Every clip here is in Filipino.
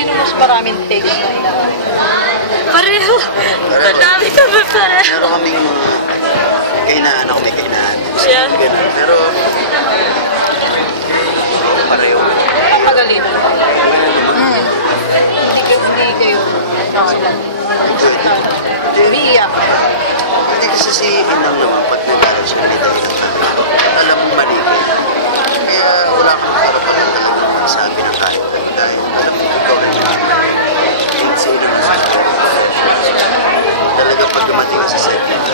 Sino mas maraming takes na inaano? Pareho. Marami ka ba pareho? Meron kaming mga kahinaan ako, may kahinaan. Siya? Ganun. Pero, pareho. Ang magaling. Hindi kayo sila. Umiiyak. Hindi kasi si Inang naman, pag nag-aaral siya nito, alam mong mali ka. Kaya wala kang karapatan talaga magsabi ng kahit dahil alam mo ikaw na siya. Si Inang na siya. Talaga pag dumating ka sa segment,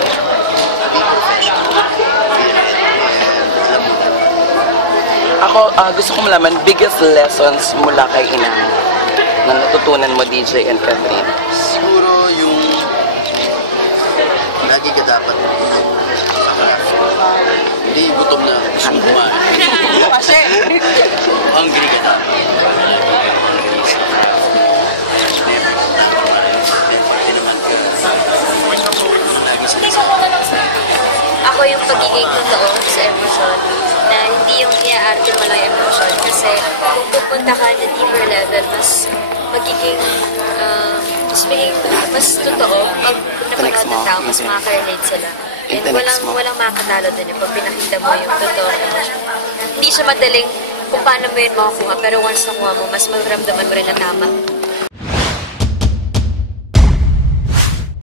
be professional, be ready, and alam mo. Ako, gusto ko malaman, biggest lessons mula kay Inang na natutunan mo, DJ and Catherine? Siguro yung lagi ka dapat hindi gutom na gusto mo kumain. Kasi, Hungry ka dapat. Ako yung pagiging totoo sa emosyon na hindi yung iaarte mo lang yung emosyon kasi kung pupunta ka na deeper level, mas magiging mas totoo pag napanood ng tao, mas makaka-relate sila. And walang makakatalo din pag pinakita mo yung totoo na emosyon. Hindi siya madaling kung paano mo yun makukuha, pero once nakuha mo, mas maramdaman mo rin na tama.